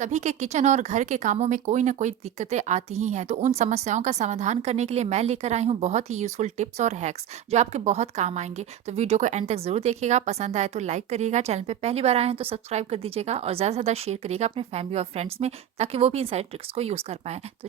सभी के किचन और घर के कामों में कोई ना कोई दिक्कतें आती ही हैं, तो उन समस्याओं का समाधान करने के लिए मैं लेकर आई हूँ बहुत ही यूज़फुल टिप्स और हैक्स जो आपके बहुत काम आएँगे। तो वीडियो को एंड तक ज़रूर देखिएगा, पसंद आए तो लाइक करिएगा, चैनल पे पहली बार आए हैं तो सब्सक्राइब कर दीजिएगा और ज़्यादा से ज़्यादा शेयर करिएगा अपने फैमिली और फ्रेंड्स में, ताकि वो भी इन सारी ट्रिक्स को यूज़ कर पाएँ। तो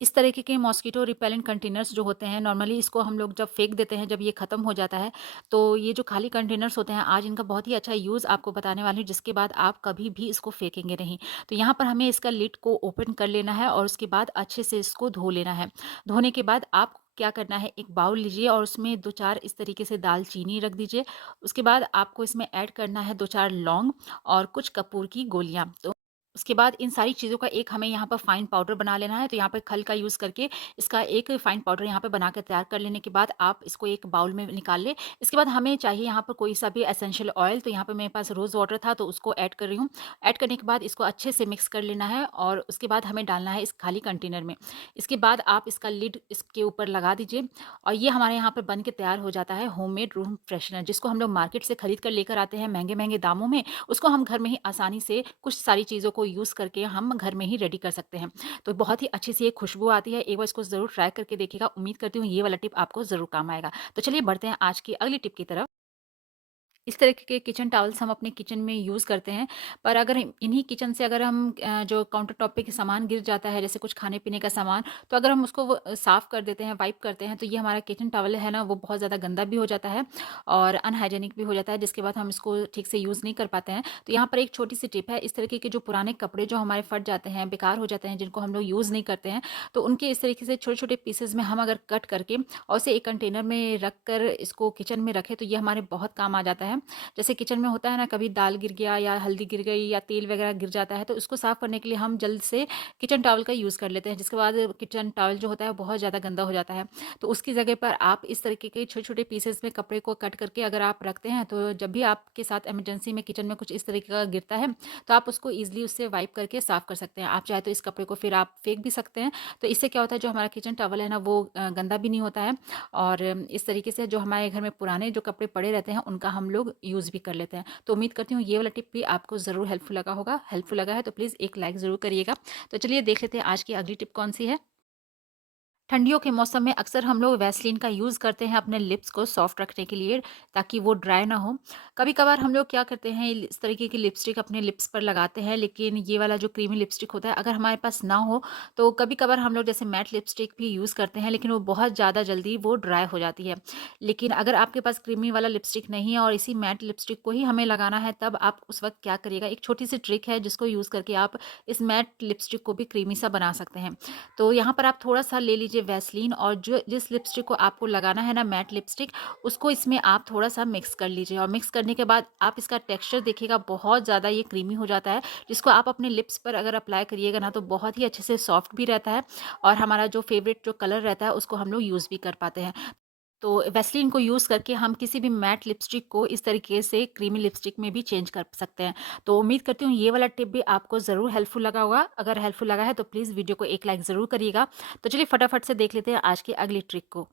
इस तरीके के मॉस्किटो रिपेलेंट कंटेनर्स जो होते हैं, नॉर्मली इसको हम लोग जब फेंक देते हैं, जब ये खत्म हो जाता है, तो ये जो खाली कंटेनर्स होते हैं, आज इनका बहुत ही अच्छा यूज़ आपको बताने वाली हूँ, जिसके बाद आप कभी भी इसको फेंकेंगे नहीं। तो यहाँ पर हमें इसका लिड को ओपन कर लेना है और उसके बाद अच्छे से इसको धो लेना है। धोने के बाद आप क्या करना है, एक बाउल लीजिए और उसमें 2-4 इस तरीके से दालचीनी रख दीजिए। उसके बाद आपको इसमें ऐड करना है 2-4 लौंग और कुछ कपूर की गोलियाँ। तो उसके बाद इन सारी चीज़ों का एक हमें यहाँ पर फाइन पाउडर बना लेना है। तो यहाँ पे खल का यूज़ करके इसका एक फाइन पाउडर यहाँ पे बना के तैयार कर लेने के बाद आप इसको एक बाउल में निकाल लें। इसके बाद हमें चाहिए यहाँ पर कोई सा भी एसेंशियल ऑयल, तो यहाँ पे मेरे पास रोज़ वाटर था तो उसको ऐड कर रही हूँ। ऐड करने के बाद इसको अच्छे से मिक्स कर लेना है और उसके बाद हमें डालना है इस खाली कंटेनर में। इसके बाद आप इसका लिड इसके ऊपर लगा दीजिए और ये हमारे यहाँ पर बन के तैयार हो जाता है होममेड रूम फ्रेशनर, जिसको हम लोग मार्केट से खरीद कर लेकर आते हैं महँगे-महँगे दामों में। उसको हम घर में ही आसानी से कुछ सारी चीज़ों को यूज़ करके हम घर में ही रेडी कर सकते हैं। तो बहुत ही अच्छी सी एक खुशबू आती है। एक बार इसको ज़रूर ट्राई करके देखिएगा। उम्मीद करती हूँ ये वाला टिप आपको ज़रूर काम आएगा। तो चलिए बढ़ते हैं आज की अगली टिप की तरफ। इस तरह के किचन टॉवल्स हम अपने किचन में यूज़ करते हैं, पर अगर इन्हीं किचन से अगर हम जो काउंटर टॉप पे सामान गिर जाता है, जैसे कुछ खाने-पीने का सामान, तो अगर हम उसको साफ़ कर देते हैं, वाइप करते हैं, तो ये हमारा किचन टॉवल है ना, वो बहुत ज़्यादा गंदा भी हो जाता है और अनहाइजीनिक भी हो जाता है, जिसके बाद हम इसको ठीक से यूज़ नहीं कर पाते हैं। तो यहाँ पर एक छोटी-सी टिप है, इस तरीके के जो पुराने कपड़े जो हमारे फट जाते हैं, बेकार हो जाते हैं, जिनको हम लोग यूज़ नहीं करते हैं, तो उनके इस तरीके से छोटे-छोटे पीसेज़ में हम अगर कट करके और उसे एक कंटेनर में रख कर इसको किचन में रखें, तो ये हमारे बहुत काम आ जाता है। जैसे किचन में होता है ना, कभी दाल गिर गया या हल्दी गिर गई या तेल वगैरह गिर जाता है, तो उसको साफ़ करने के लिए हम जल्द से किचन टॉवल का यूज़ कर लेते हैं, जिसके बाद किचन टॉवल जो होता है बहुत ज़्यादा गंदा हो जाता है। तो उसकी जगह पर आप इस तरीके के छोटे-छोटे पीसेस में कपड़े को कट करके अगर आप रखते हैं, तो जब भी आपके साथ इमरजेंसी में किचन में कुछ इस तरीके का गिरता है, तो आप उसको ईज़िली उससे वाइप करके साफ़ कर सकते हैं। आप चाहे तो इस कपड़े को फिर आप फेंक भी सकते हैं। तो इससे क्या होता है, जो हमारा किचन टॉवल है ना, वो गंदा भी नहीं होता है और इस तरीके से जो हमारे घर में पुराने जो कपड़े पड़े रहते हैं, उनका हम लोग यूज़ भी कर लेते हैं। तो उम्मीद करती हूँ ये वाला टिप भी आपको ज़रूर हेल्पफुल लगा होगा। हेल्पफुल लगा है तो प्लीज़ एक लाइक ज़रूर करिएगा। तो चलिए देख लेते हैं आज की अगली टिप कौन-सी है। ठंडियों के मौसम में अक्सर हम लोग वैसलीन का यूज़ करते हैं अपने लिप्स को सॉफ्ट रखने के लिए, ताकि वो ड्राई ना हो। कभी-कभार हम लोग क्या करते हैं, इस तरीके की लिपस्टिक अपने लिप्स पर लगाते हैं, लेकिन ये वाला जो क्रीमी लिपस्टिक होता है अगर हमारे पास ना हो, तो कभी-कभार हम लोग जैसे मैट लिपस्टिक भी यूज़ करते हैं, लेकिन वो बहुत ज़्यादा जल्दी वो ड्राई हो जाती है। लेकिन अगर आपके पास क्रीमी वाला लिपस्टिक नहीं है और इसी मैट लिपस्टिक को ही हमें लगाना है, तब आप उस वक़्त क्या करिएगा, एक छोटी-सी ट्रिक है जिसको यूज़ करके आप इस मैट लिपस्टिक को भी क्रीमी सा बना सकते हैं। तो यहाँ पर आप थोड़ा-सा ले लीजिए वैसलीन और जो जिस लिपस्टिक को आपको लगाना है ना, मैट लिपस्टिक, उसको इसमें आप थोड़ा-सा मिक्स कर लीजिए और मिक्स करने के बाद आप इसका टेक्सचर देखिएगा, बहुत ज़्यादा ये क्रीमी हो जाता है, जिसको आप अपने लिप्स पर अगर अप्लाई करिएगा ना, तो बहुत ही अच्छे से सॉफ्ट भी रहता है और हमारा जो फ़ेवरेट जो कलर रहता है, उसको हम लोग यूज़ भी कर पाते हैं। तो वैसलीन को यूज़ करके हम किसी भी मैट लिपस्टिक को इस तरीके से क्रीमी लिपस्टिक में भी चेंज कर सकते हैं। तो उम्मीद करती हूँ ये वाला टिप भी आपको ज़रूर हेल्पफुल लगा होगा। अगर हेल्पफुल लगा है तो प्लीज़ वीडियो को एक लाइक ज़रूर करिएगा। तो चलिए फटाफट से देख लेते हैं आज की अगली ट्रिक को।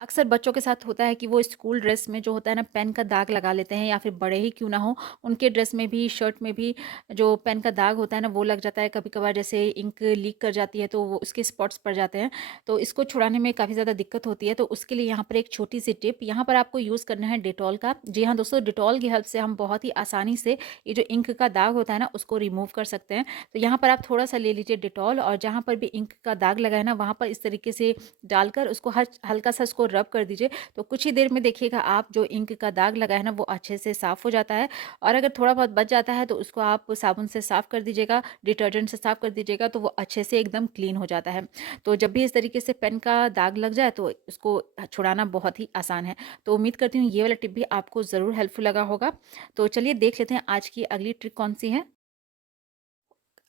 अक्सर बच्चों के साथ होता है कि वो स्कूल ड्रेस में जो होता है ना, पेन का दाग लगा लेते हैं, या फिर बड़े ही क्यों ना हो, उनके ड्रेस में भी, शर्ट में भी जो पेन का दाग होता है ना, वो लग जाता है। कभी-कभार जैसे इंक लीक कर जाती है तो वो उसके स्पॉट्स पड़ जाते हैं। तो इसको छुड़ाने में काफ़ी ज़्यादा दिक्कत होती है। तो उसके लिए यहाँ पर एक छोटी-सी टिप, यहाँ पर आपको यूज़ करना है डेटॉल का। जी हाँ दोस्तों, डेटॉल की हेल्प से हम बहुत ही आसानी से ये जो इंक का दाग होता है ना, उसको रिमूव कर सकते हैं। तो यहाँ पर आप थोड़ा-सा ले लीजिए डेटॉल और जहाँ पर भी इंक का दाग लगा है ना, वहाँ पर इस तरीके से डालकर उसको हल्का सा उसको रब कर दीजिए। तो कुछ ही देर में देखिएगा आप जो इंक का दाग लगा है ना, वो अच्छे से साफ़ हो जाता है और अगर थोड़ा बहुत बच जाता है तो उसको आप साबुन से साफ़ कर दीजिएगा, डिटर्जेंट से साफ़ कर दीजिएगा, तो वो अच्छे से एकदम क्लीन हो जाता है। तो जब भी इस तरीके से पेन का दाग लग जाए तो उसको छुड़ाना बहुत ही आसान है। तो उम्मीद करती हूँ ये वाला टिप भी आपको ज़रूर हेल्पफुल लगा होगा। तो चलिए देख लेते हैं आज की अगली ट्रिक कौन-सी है।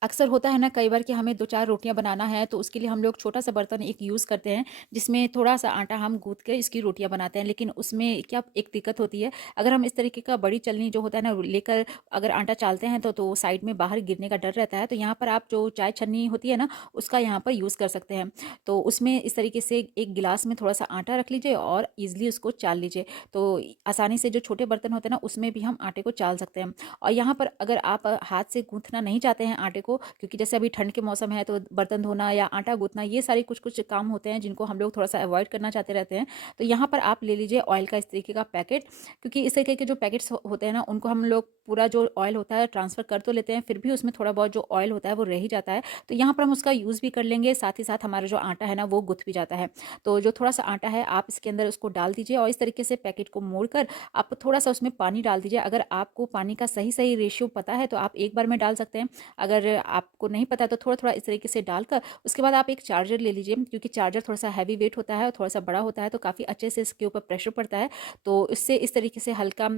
अक्सर होता है ना कई बार कि हमें 2-4 रोटियाँ बनाना है, तो उसके लिए हम लोग छोटा-सा बर्तन एक यूज़ करते हैं, जिसमें थोड़ा-सा आटा हम गूँथ के इसकी रोटियाँ बनाते हैं। लेकिन उसमें क्या एक दिक्कत होती है, अगर हम इस तरीके का बड़ी चलनी जो होता है ना लेकर अगर आटा चालते हैं, तो साइड में बाहर गिरने का डर रहता है। तो यहाँ पर आप जो चाय छन्नी होती है ना, उसका यहाँ पर यूज़ कर सकते हैं। तो उसमें इस तरीके से एक गिलास में थोड़ा-सा आटा रख लीजिए और ईज़िली उसको चाल लीजिए। तो आसानी से जो छोटे बर्तन होते हैं ना, उसमें भी हम आटे को चाल सकते हैं। और यहाँ पर अगर आप हाथ से गूँथना नहीं चाहते हैं आटे को, क्योंकि जैसे अभी ठंड के मौसम है तो बर्तन धोना या आटा गूँथना ये सारे कुछ-कुछ काम होते हैं जिनको हम लोग थोड़ा-सा अवॉइड करना चाहते रहते हैं। तो यहाँ पर आप ले लीजिए ऑयल का इस तरीके का पैकेट, क्योंकि इस तरीके के जो पैकेट्स होते हैं ना उनको हम लोग पूरा जो ऑयल होता है ट्रांसफ़र कर तो लेते हैं, फिर भी उसमें थोड़ा बहुत जो ऑयल होता है वो रह ही जाता है। तो यहाँ पर हम उसका यूज़ भी कर लेंगे, साथ ही साथ हमारा जो आटा है ना वो गुथ भी जाता है। तो जो थोड़ा-सा आटा है आप इसके अंदर उसको डाल दीजिए और इस तरीके से पैकेट को मोड़कर आप थोड़ा-सा उसमें पानी डाल दीजिए। अगर आपको पानी का सही-सही रेशियो पता है तो आप एक बार में डाल सकते हैं। अगर आपको नहीं पता है तो थोड़ा-थोड़ा इस तरीके से डालकर उसके बाद आप एक चार्जर ले लीजिए, क्योंकि चार्जर थोड़ा-सा हैवी वेट होता है और थोड़ा-सा बड़ा होता है तो काफ़ी अच्छे से इसके ऊपर प्रेशर पड़ता है। तो इससे इस तरीके से हल्का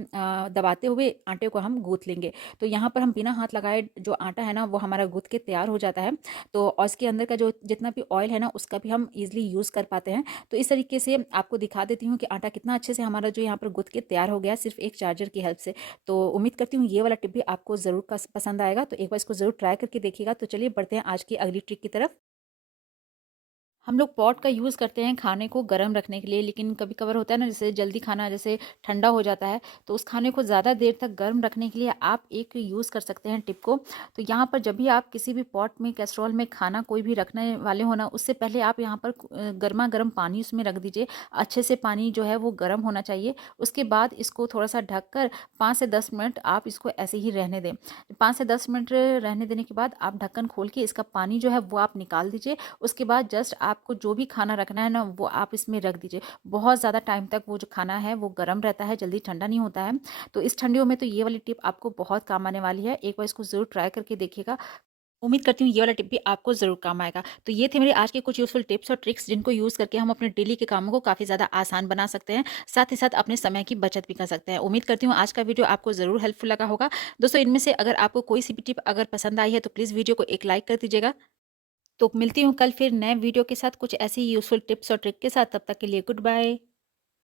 दबाते हुए आटे को हम गूँथ लेंगे। तो यहाँ पर हम बिना हाथ लगाए जो आटा है ना वो हमारा गूँथ के तैयार हो जाता है। तो और इसके अंदर का जो जितना भी ऑयल है ना उसका भी हम ईज़िली यूज़ कर पाते हैं। तो इस तरीके से आपको दिखा देती हूँ कि आटा कितना अच्छे से हमारा जो यहाँ पर गूँथ के तैयार हो गया सिर्फ़ एक चार्जर की हेल्प से। तो उम्मीद करती हूँ ये वाला टिप भी आपको ज़रूर पसंद आएगा। तो एक बार इसको ज़रूर ट्राई करके देखिएगा। तो चलिए बढ़ते हैं आज की अगली ट्रिक की तरफ। हम लोग पॉट का यूज़ करते हैं खाने को गर्म रखने के लिए, लेकिन कभी-कभार होता है ना जैसे जल्दी खाना जैसे ठंडा हो जाता है, तो उस खाने को ज़्यादा देर तक गर्म रखने के लिए आप एक यूज़ कर सकते हैं टिप को। तो यहाँ पर जब भी आप किसी भी पॉट में कैसरोल में खाना कोई भी रखने वाले हो ना, उससे पहले आप यहाँ पर गरमा-गरम पानी उसमें रख दीजिए। अच्छे से पानी जो है वो गर्म होना चाहिए। उसके बाद इसको थोड़ा-सा ढककर 5 से 10 मिनट आप इसको ऐसे ही रहने दें। 5 से 10 मिनट रहने देने के बाद आप ढक्कन खोल के इसका पानी जो है वो आप निकाल दीजिए। उसके बाद जस्ट आपको जो भी खाना रखना है ना वो आप इसमें रख दीजिए। बहुत ज़्यादा टाइम तक वो जो खाना है वो गर्म रहता है, जल्दी ठंडा नहीं होता है। तो इस ठंडियों में तो ये वाली टिप आपको बहुत काम आने वाली है। एक बार इसको ज़रूर ट्राई करके देखिएगा। उम्मीद करती हूँ ये वाला टिप भी आपको ज़रूर काम आएगा। तो ये थे मेरे आज के कुछ यूज़फुल टिप्स और ट्रिक्स जिनको यूज़ करके हम अपने डेली के कामों को काफ़ी ज़्यादा आसान बना सकते हैं। साथ ही साथ अपने समय की बचत भी कर सकते हैं। उम्मीद करती हूँ आज का वीडियो आपको ज़रूर हेल्पफुल लगा होगा। दोस्तों इनमें से अगर आपको कोई सी भी टिप अगर पसंद आई है तो प्लीज़ वीडियो को एक लाइक कर दीजिएगा। तो मिलती हूँ कल फिर नए वीडियो के साथ कुछ ऐसी यूज़फुल टिप्स और ट्रिक के साथ। तब तक के लिए गुड बाय।